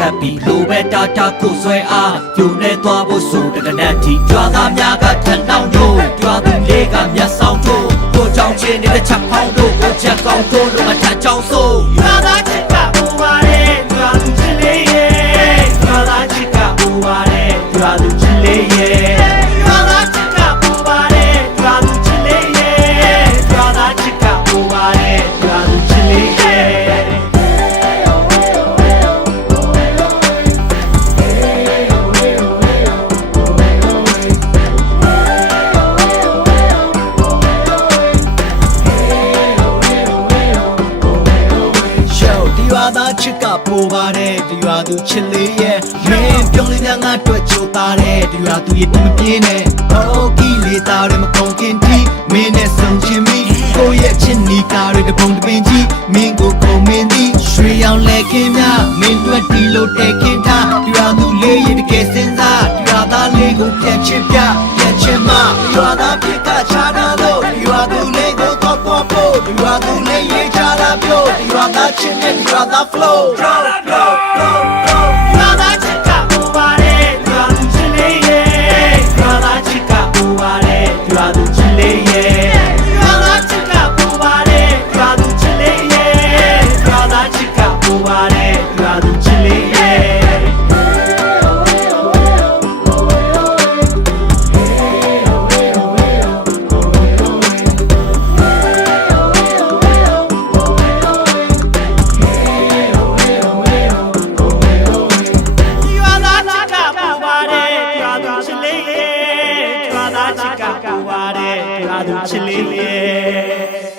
happy လိုပဲတာတာကိုဆွဲအားပြိုနေသွားဖို့ဆိုတကနတ်တီကြွာသားများကထန်တောင်းတို့ကြွာသူလေးကမျက်စောင်းတို့ကိုကြောင်ချင်းနေတဲ့ချက်ဖောင်းတို့ကိုချက်ကောင်းတို့လို့မထကြောင်ဆိုကြွာသားချစ်ကပူပါလေကြွာသူချစ်လေးရဲ့ကြွာသားချစ်ကပူပါလေကြွာသူချစ်လေးရဲ့ကြွာသားချစ်ကပူပါလေကြွာသူချစ်လေးရဲ့ကြွာသားချစ်ကပူပါလေကြွာသူချစ်လေးရဲ့ချစ်ကပိုပါတယ်ဒီရွာသူချစ်လေးရဲ့မင်းပြုံးလေးများငါတွေ့ချိုသားတယ်ဒီရွာသူရဲ့မပြင်းနဲ့ဟောကီလေးသားတွေမကုန်ခင်တီမင်းနဲ့ဆုံချင်မိကိုရဲ့ချစ်နီကားတွေတပုံတပင်ကြီးမင်းကိုကုန်မင်းသည်ရွှေရောင်လက်ခင်းများမင်းတွေ့တီလို့တဲ့ခင်ထားဒီရွာသူလေးရဲ့တကယ်စင်စားဒီရွာသားလေးကိုပြန်ချစ်ပြန်ချစ်မရွာသားပြစ်ကချားတာလို့ဒီရွာသူလေးကိုတော့ပေါ်ဖို့ဒီရွာသူလေးရဲ့ချားတာပြောဒီရွာသားချစ်နဲ့ဒီရွာသား flow chili